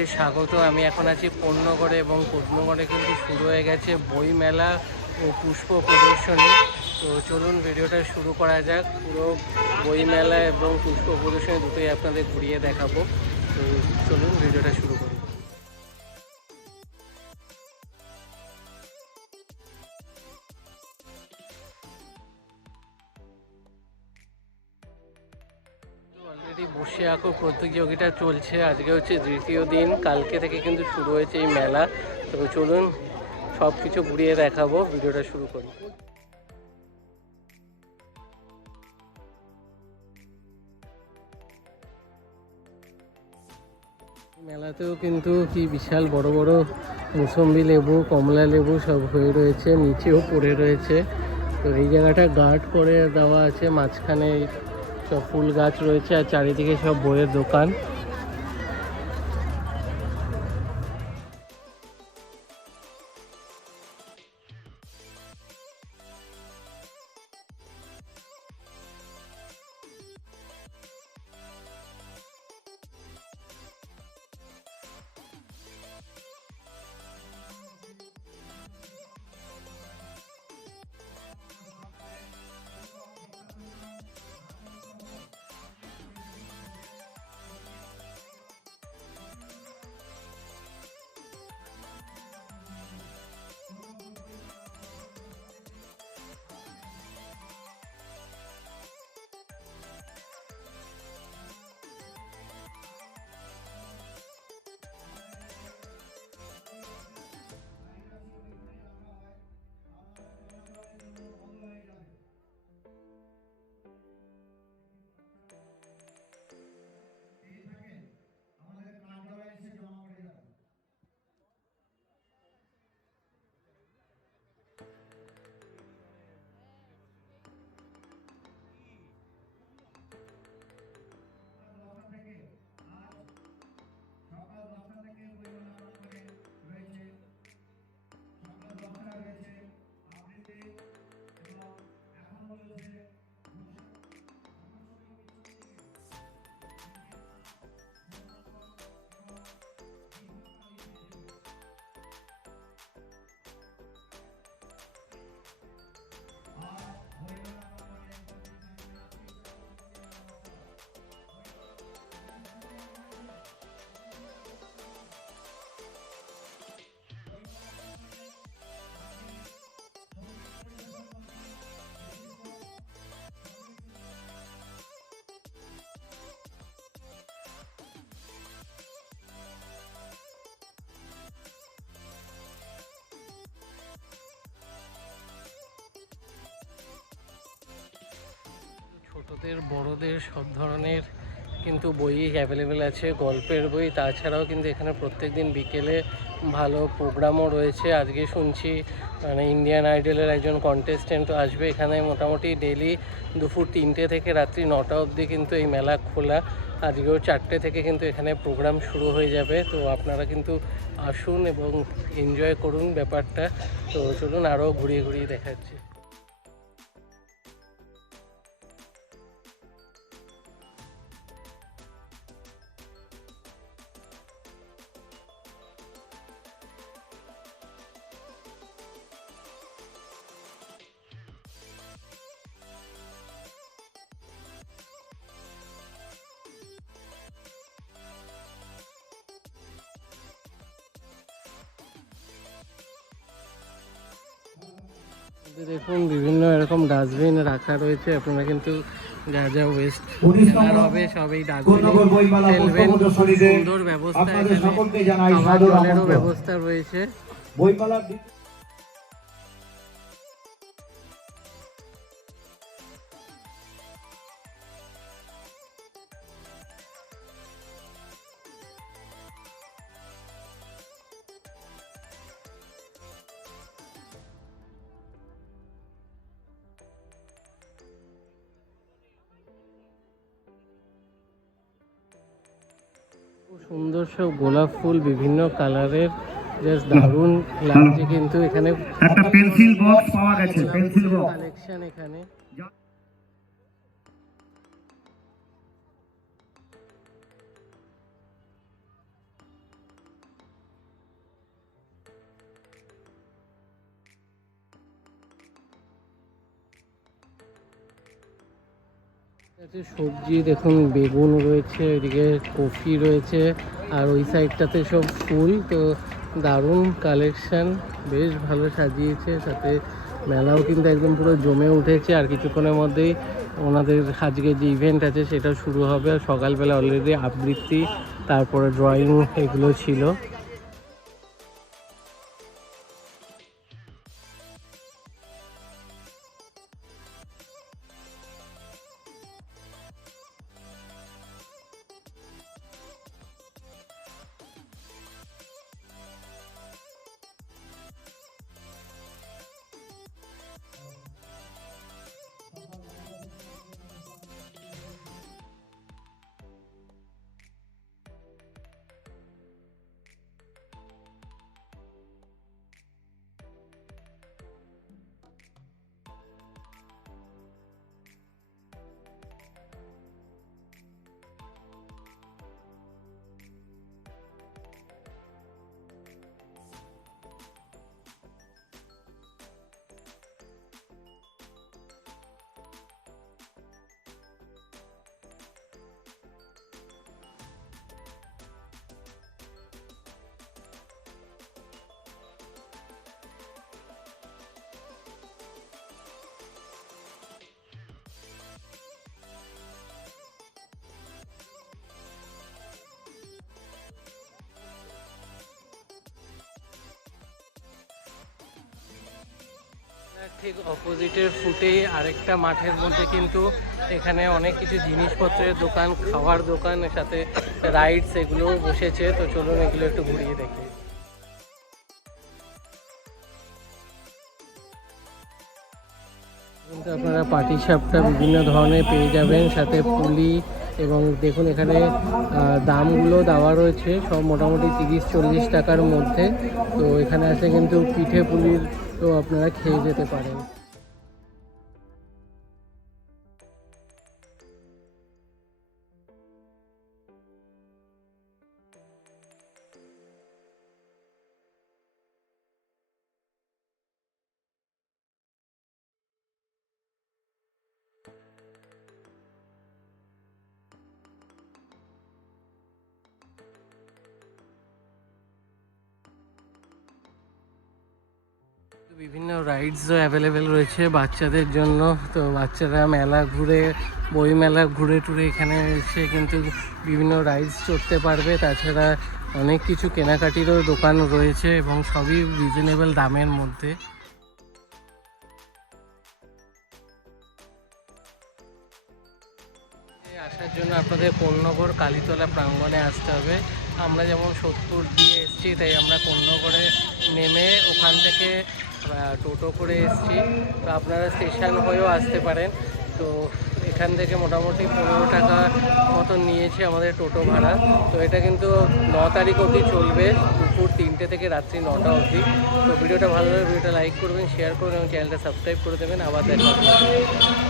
সবাইকে স্বাগত। আমি এখন আছি পণ্যগড়ে এবং পণ্যগড়ে কিন্তু শুরু হয়ে গেছে বই মেলা ও পুষ্প প্রদর্শনী। তো চলুন ভিডিওটা শুরু করা যাক। পুরো বই মেলা এবং পুষ্প প্রদর্শনী দুটোই আপনাদের ঘুরিয়ে দেখাবো। তো চলুন ভিডিওটা শুরু করি। অলরেডি বসে আঁকো প্রতিযোগিতা চলছে, আজকে হচ্ছে দ্বিতীয় দিন, কালকে থেকে কিন্তু শুরু হয়েছে এই মেলা। তো চলুন সব কিছু ঘুরিয়ে দেখাবো, ভিডিওটা শুরু করি। মেলাতেও কিন্তু কি বিশাল বড় বড় মৌসুম্বি লেবু, কমলা লেবু সব হয়ে রয়েছে, নিচেও পড়ে রয়েছে। তো এই জায়গাটা গার্ড করে দেওয়া আছে, মাঝখানে সব ফুল গাছ রয়েছে আর চারিদিকে সব বইয়ের দোকান। ছোটদের বড়দের সব ধরনের কিন্তু বই অ্যাভেলেবেল আছে, গল্পের বই। তাছাড়াও কিন্তু এখানে প্রত্যেক দিন বিকেলে ভালো প্রোগ্রামও রয়েছে। আজকে শুনছি মানে ইন্ডিয়ান আইডলের একজন কন্টেস্টেন্টও আসবে এখানে। মোটামুটি ডেলি দুপুর 3টে থেকে রাত্রি 9টা অবধি কিন্তু এই মেলা খোলা। আজকেও 4টে থেকে কিন্তু এখানে প্রোগ্রাম শুরু হয়ে যাবে। তো আপনারা কিন্তু আসুন এবং এনজয় করুন ব্যাপারটা। তো চলুন আরও ঘুরিয়ে ঘুরিয়ে দেখাচ্ছি। দেখুন বিভিন্ন এরকম ডাস্টবিন রাখা রয়েছে, আপনারা কিন্তু যা যা ওয়েস্ট ফেলার হবে সব এই ডাস্টবিনে ফেলবেন। সুন্দর ব্যবস্থা, এখানে খাবার জলেরও ব্যবস্থা রয়েছে। সুন্দর সব গোলাপ ফুল বিভিন্ন কালারের, জাস্ট দারুণ লাগছে। কিন্তু এখানে একটা পেন্সিল বক্স পাওয়া গেছে, পেন্সিল বক্স কালেকশন এখানে। আছে সবজি দেখুন, বেগুন রয়েছে, ওইদিকে কফি রয়েছে, আর ওই সাইডটাতে সব ফুল। তো দারুণ কালেকশন, বেশ ভালো সাজিয়েছে। সাথে মেলাও কিন্তু একদম পুরো জমে উঠেছে। আর কিছুক্ষণের মধ্যেই ওনাদের আজকে যে ইভেন্ট আছে সেটা শুরু হবে। আর সকালবেলা অলরেডি আবৃত্তি, তারপরে ড্রয়িং এগুলো ছিল। ঠিক অপোজিটের ফুটেই আরেকটা মাঠের মধ্যে কিন্তু এখানে অনেক কিছু জিনিসপত্রের দোকান, খাওয়ার দোকান, সাথে রাইডস এগুলোও বসেছে। তো চলুন এগুলো একটু ঘুরিয়ে দেখি। কিন্তু আপনারা পাটিসাপটা বিভিন্ন ধরনের পেয়ে যাবেন, সাথে পুলি। এবং দেখুন এখানে দামগুলো দেওয়া রয়েছে সব মোটামুটি 30-40 টাকার মধ্যে। তো এখানে আছে কিন্তু পিঠে পুলির, তো আপনারা খেয়ে যেতে পারেন। বিভিন্ন রাইডসও অ্যাভেলেবেল রয়েছে বাচ্চাদের জন্য। তো বাচ্চারা মেলা ঘুরে, বই মেলা ঘুরে টুরে এখানে এসে কিন্তু বিভিন্ন রাইডস চড়তে পারবে। তাছাড়া অনেক কিছু কেনাকাটিরও দোকান রয়েছে এবং সবই রিজনেবল দামের মধ্যে। আসার জন্য আপনাদের কোন্নগর কালীতলা প্রাঙ্গণে আসতে হবে। আমরা যেমন সোদপুর দিয়ে এসেছি, তাই আমরা কোন্নগরে নেমে ওখান থেকে টোটো করে এসেছি। তো আপনারা স্টেশন হয়েও আসতে পারেন। তো এখান থেকে মোটামুটি 15 টাকা মতন নিয়েছে আমাদের টোটো ভাড়া। তো এটা কিন্তু 9 তারিখ অবধি চলবে, দুপুর 3টে থেকে রাত্রি 9টা অবধি। তো ভিডিওটা ভালো লাগলে ভিডিওটা লাইক করবেন, শেয়ার করবেন এবং চ্যানেলটা সাবস্ক্রাইব করে দেবেন। আবার দেখা হবে।